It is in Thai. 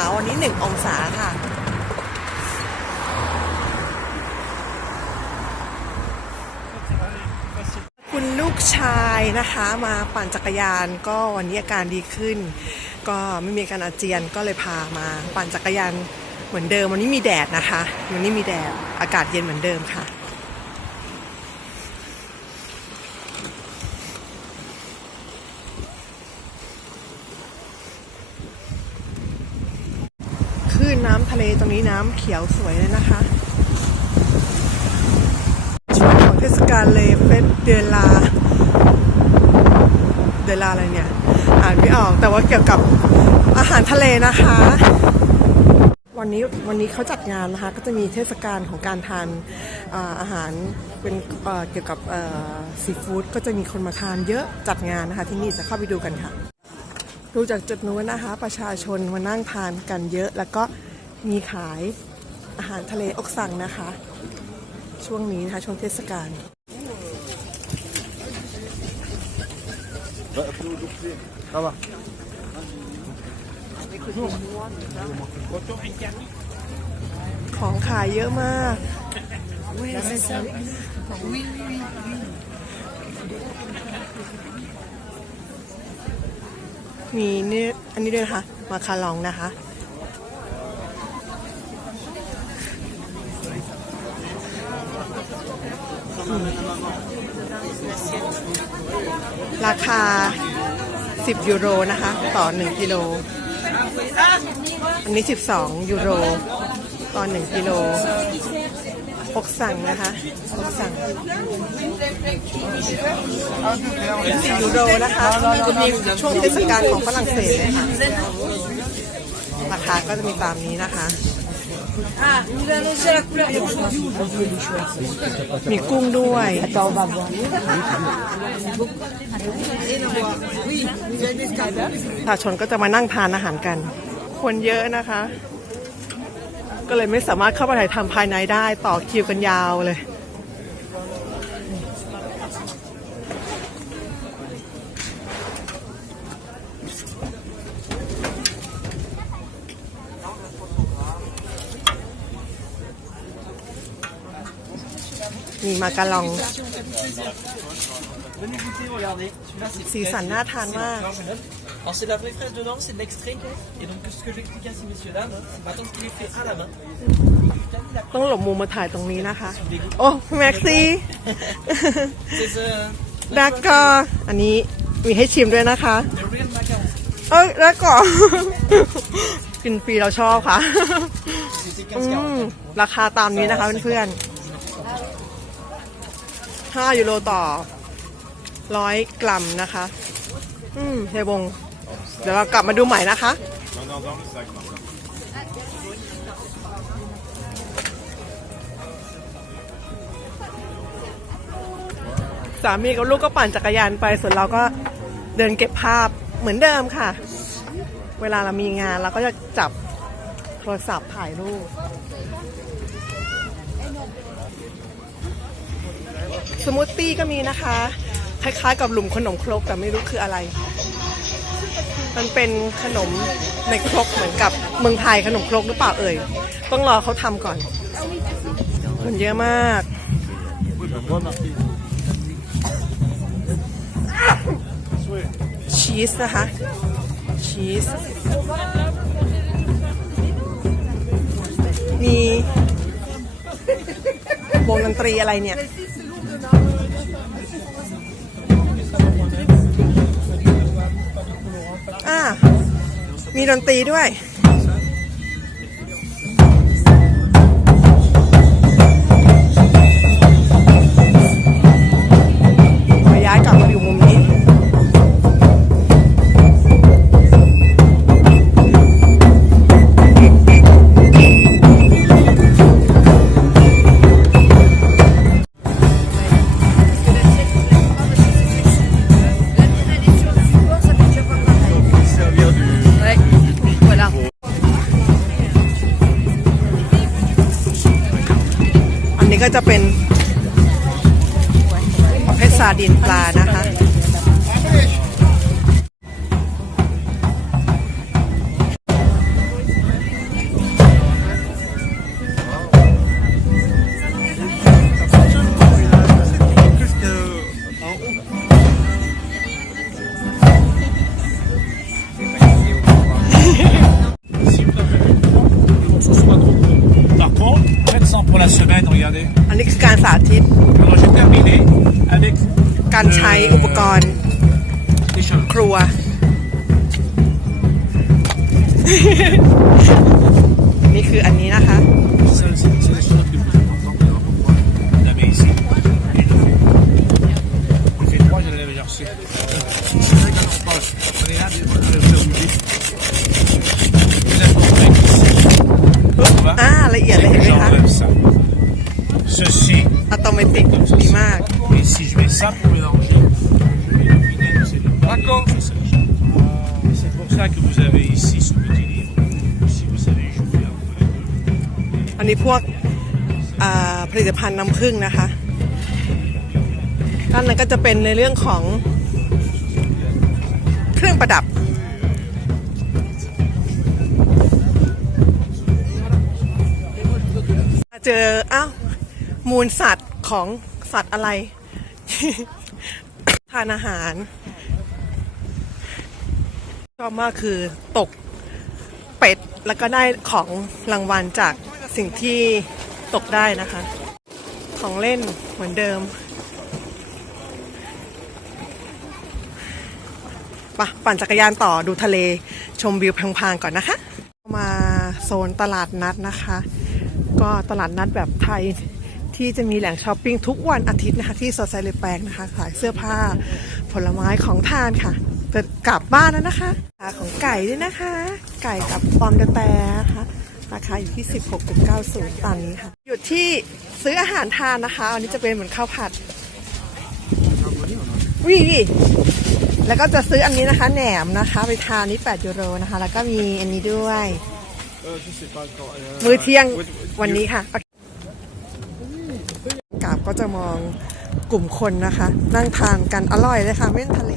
าววันนี้หนึ่งองศาค่ะ คุณลูกชายนะคะมาปั่นจักรยานก็วันนี้อาการดีขึ้น ก็ไม่มีการอาเจียนก็เลยพามาปั่นจักรยานเหมือนเดิมวันนี้มีแดดนะคะ วันนี้มีแดดอากาศเย็นเหมือนเดิมค่ะ คลื่นน้ำทะเลต รงนี้น้ำเขียวสวยเลยนะคะช่วงของเทศกาลเลเฟสเดือนลา เดือนลาอะไรเนี่ย อ่านไม่ออกแต่ว่าเกี่ยวกับอาหารทะเลนะคะ วันนี้วันนี้เขาจัดงานนะคะ ก็จะมีเทศกาลของการทานอาอาหารเป็นเอ่อเกี่ยวกับซีฟู้ดก็จะมีคนมาทานเยอะจัดงานนะคะ ที่นี่จะเข้าไปดูกันค่ะ ดูจากจุดนู้นนะคะ ประชาชนมานั่งทานกันเยอะแล้วก็ มีขายอาหารทะเลอกสั่งนะคะ ช่วงนี้นะคะช่วงเทศกาลของขายเยอะมากมีนี่อันนี้ด้วยนะคะ มาคาลองนะคะ ราคา 10 ยูโรนะคะ ต่อ 1 กิโล อันนี้ 12 ยูโร ต่อ 1 กิโลอกสั่งนะคะอกสั่ง4ยูโรนะคะจะมีช่วงเทศกาลของฝรั่งเศสเลยค่ะราคาก็จะมีตามนี้นะคะ มีกุ้งด้วยประชาชนก็จะมานั่งทานอาหารกัน คนเยอะนะคะ ก็เลยไม่สามารถเข้าไปถ่ายทำภายในได้ต่อคิวกันยาวเลย มีมาการอง Venez goûter, regardez. Celui-là, c'est สีสันน่าทานมาก Alors, c'est de la vraie fraise dedans, c'est de l'extrait. Et donc, ce que j'explique à ces messieurs-dames, c'est par exemple qu'il est fait à la main. ต้องหลบมุมมาถ่ายตรงนี้นะคะ โอ้แม็กซี่ C'est euh, แล้วก็อันนี้มีให้ชิมด้วยนะคะ the real macaron. เอ้ยแล้วก็กินฟรีเราชอบค่ะ C'était อื 15,40. มราคาตามนี้นะคะเพื่อนๆ 5ยูโรต่อร้อยกรัมนะคะ อืมเฮบง เดี๋ยวเรากลับมาดูใหม่นะคะ สามีกับลูกก็ปั่นจักรยานไป ส่วนเราก็เดินเก็บภาพเหมือนเดิมค่ะ เวลาเรามีงานเราก็จะจับโทรศัพท์ถ่ายรูป สมูทตี้ก็มีนะคะ คล้ายๆ กับหลุมขนมครกแต่ไม่รู้คืออะไร มันเป็นขนมในครกเหมือนกับเมืองไทยขนมครกหรือเปล่าเอ่ย ต้องรอเขาทำก่อน คนเยอะมาก ชีสนะคะ ชีส มีวงดนตรีอะไรเนี่ย มีดนตรีด้วย ก็จะเป็นประเภทซาดินปลานะคะ การใช้อุปกรณ์ les cheveux. ครัว นี่คืออันนี้นะคะ Ça, c'est c'est les choses les plus importantes. Alors pourquoi Vous l'avez ici et je le fais. Je fais trois, je l'avais déjà reçu. C'est vrai qu'on en parle. On est là, on est là, on est là. Vous êtes compris Ça va อ่า ละเอียดเลยเห็นไหมคะ J'enlève ça. Ceci. อัตโนมัติดีมาก Et si je mets ça pour mélanger, je vais le vinaigre, c'est le D'accord. C'est pour ça que vous avez ici ce petit livre. Si vous savez jouer un peu. อันนี้พวกอ่าผลิตภัณฑ์น้ำผึ้งนะคะด้านนั้นก็จะเป็นในเรื่องของเครื่องประดับ เจออ้าว มูลสัตว์ของสัตว์อะไร ทานอาหารชอบมากคือตกเป็ดแล้วก็ได้ของรางวัลจากสิ่งที่ตกได้นะคะ ของเล่นเหมือนเดิมปะปั่นจักรยานต่อดูทะเลชมวิวพังๆก่อนนะคะ มาโซนตลาดนัดนะคะ ก็ตลาดนัดแบบไทย ที่จะมีแหล่งช้อปปิ้งทุกวันอาทิตย์นะคะ ที่โซไซเลแปงนะคะ ขายเสื้อผ้าผลไม้ของทานค่ะจะกลับบ้านแล้วนะคะราคาของไก่ด้วยนะคะ ไก่กับปอมเดอแตนะคะราคาอยู่ที่ 16.90ตอนนี้ค่ะ อยู่ที่ซื้ออาหารทานนะคะ อันนี้จะเป็นเหมือนข้าวผัดวิแล้วก็จะซื้ออันนี้นะคะ แหนมนะคะ ไปทานนี่8ยูโรนะคะ แล้วก็มีอันนี้ด้วย มื้อเที่ยงวันนี้ค่ะกาบ ก็จะมองกลุ่มคนนะคะ นั่งทานกันอร่อยเลยค่ะเม่นทะเล